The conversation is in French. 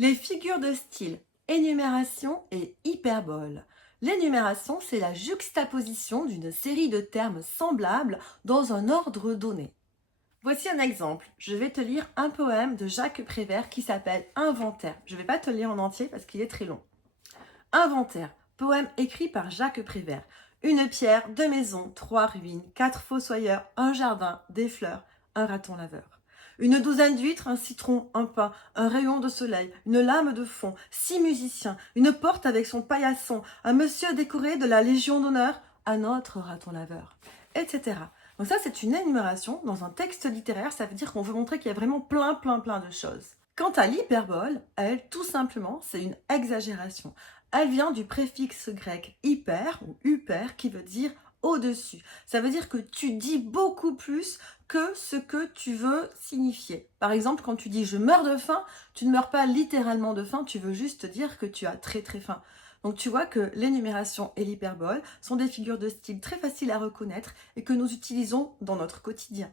Les figures de style, énumération et hyperbole. L'énumération, c'est la juxtaposition d'une série de termes semblables dans un ordre donné. Voici un exemple. Je vais te lire un poème de Jacques Prévert qui s'appelle Inventaire. Je ne vais pas te le lire en entier parce qu'il est très long. Inventaire, poème écrit par Jacques Prévert. Une pierre, deux maisons, trois ruines, quatre fossoyeurs, un jardin, des fleurs, un raton laveur. Une douzaine d'huîtres, un citron, un pain, un rayon de soleil, une lame de fond, six musiciens, une porte avec son paillasson, un monsieur décoré de la Légion d'honneur, un autre raton laveur, etc. Donc ça, c'est une énumération dans un texte littéraire, ça veut dire qu'on veut montrer qu'il y a vraiment plein de choses. Quant à l'hyperbole, elle, tout simplement, c'est une exagération. Elle vient du préfixe grec hyper ou hyper qui veut dire au-dessus. Ça veut dire que tu dis beaucoup plus que ce que tu veux signifier. Par exemple, quand tu dis je meurs de faim, tu ne meurs pas littéralement de faim, tu veux juste dire que tu as très faim. Donc tu vois que l'énumération et l'hyperbole sont des figures de style très faciles à reconnaître et que nous utilisons dans notre quotidien.